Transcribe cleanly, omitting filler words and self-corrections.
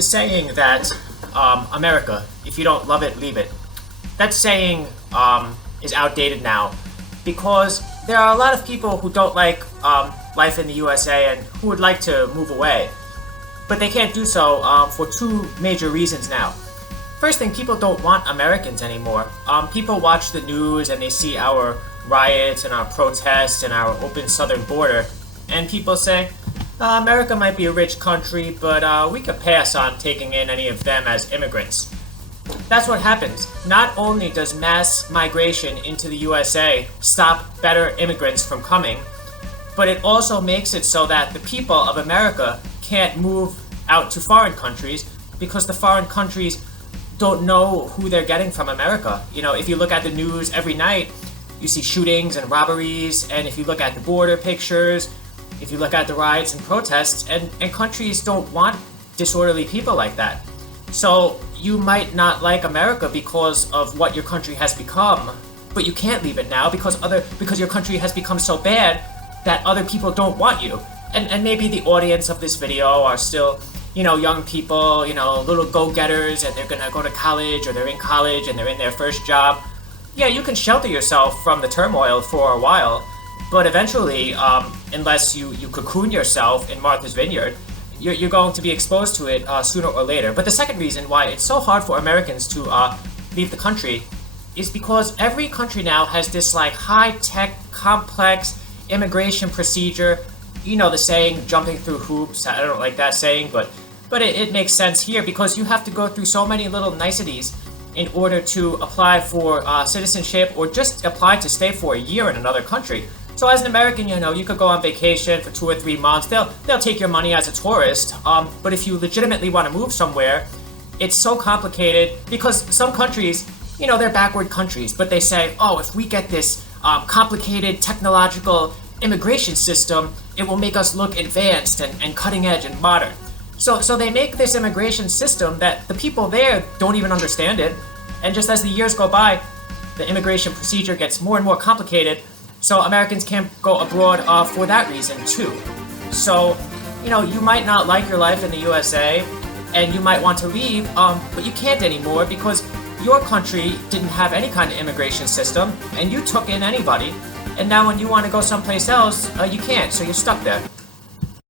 the saying that America, if you don't love it, leave it. That saying is outdated now because there are a lot of people who don't like life in the USA and who would like to move away. But they can't do so for two major reasons now. First thing, people don't want Americans anymore. People watch the news and they see our riots and our protests and our open southern border, and people say, America might be a rich country, but we could pass on taking in any of them as immigrants. That's what happens. Not only does mass migration into the USA stop better immigrants from coming, but it also makes it so that the people of America can't move out to foreign countries because the foreign countries don't know who they're getting from America. You know, if you look at the news every night, you see shootings and robberies, and if you look at the border pictures, if you look at the riots and protests, and countries don't want disorderly people like that. So you might not like America because of what your country has become, but you can't leave it now because your country has become so bad that other people don't want you. And maybe the audience of this video are still, young people, little go-getters, and they're gonna go to college, or they're in college and they're in their first job. Yeah, you can shelter yourself from the turmoil for a while, but eventually, unless you cocoon yourself in Martha's Vineyard, you're going to be exposed to it sooner or later. But the second reason why it's so hard for Americans to leave the country is because every country now has this high-tech, complex immigration procedure. You know the saying, jumping through hoops. I don't like that saying, but it makes sense here because you have to go through so many little niceties in order to apply for citizenship or just apply to stay for a year in another country. So as an American, you could go on vacation for 2 or 3 months. They'll take your money as a tourist. But if you legitimately want to move somewhere, it's so complicated because some countries, they're backward countries, but they say, if we get this complicated technological immigration system, it will make us look advanced and cutting edge and modern. So they make this immigration system that the people there don't even understand it. And just as the years go by, the immigration procedure gets more and more complicated. So Americans can't go abroad for that reason too. So, you might not like your life in the USA and you might want to leave, but you can't anymore because your country didn't have any kind of immigration system and you took in anybody. And now when you want to go someplace else, you can't, so you're stuck there.